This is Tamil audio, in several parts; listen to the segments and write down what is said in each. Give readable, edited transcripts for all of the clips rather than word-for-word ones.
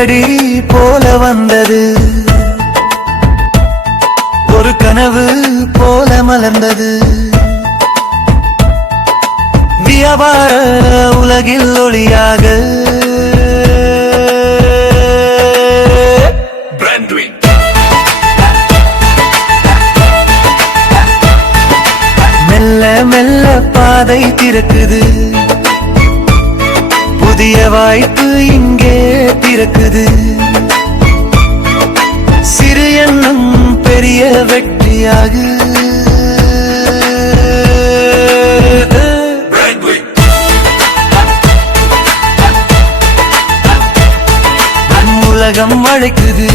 மெலடி போல வந்தது, ஒரு கனவு போல மலர்ந்தது. வியாபார உலகில் ஒளியாக மெல்ல மெல்ல பாதை திறக்குது, புதிய வாய்ப்பு இங்கே பிறக்குது. சிறு எண்ணம் பெரிய வெற்றியாக உலகம் அழைக்குது.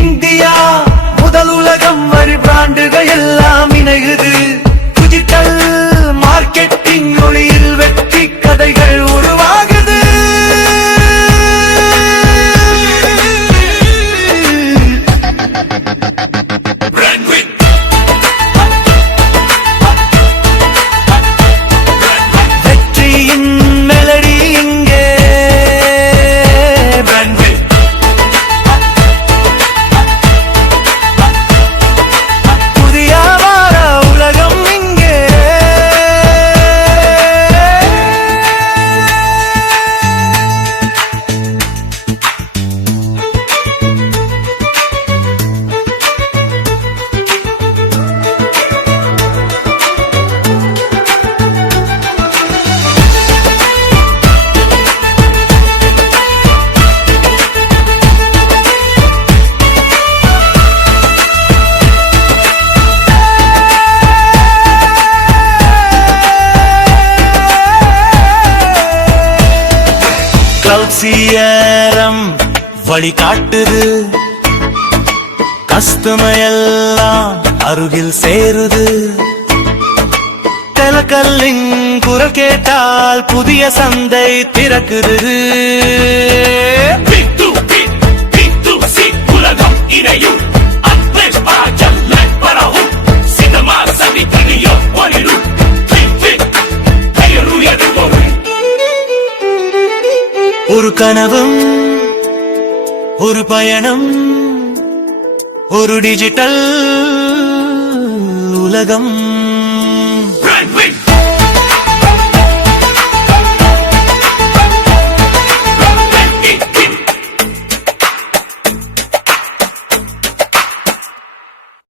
இந்தியா முதல் உலகம் வரி பிராண்டுகள் எல்லாம் இணைகுது. டிஜிட்டல் மார்க்கெட்டிங் ஒளியில் வெற்றி கதைகள் உருவாகுது. வெற்றியின் மெலடி இங்கே புதிய வார உலகம் இங்கே. CRM வழி காட்டுது, கஸ்டமர் எல்லாம் அருகில் சேருது. டெலகல்லிங் குரல் கேட்டால் புதிய சந்தை திறக்குது. உலகம் இணையும் சினிமா சவித்தனியோ ஒரு கனவும் ஒரு பயணம், ஒரு டிஜிட்டல் உலகம்.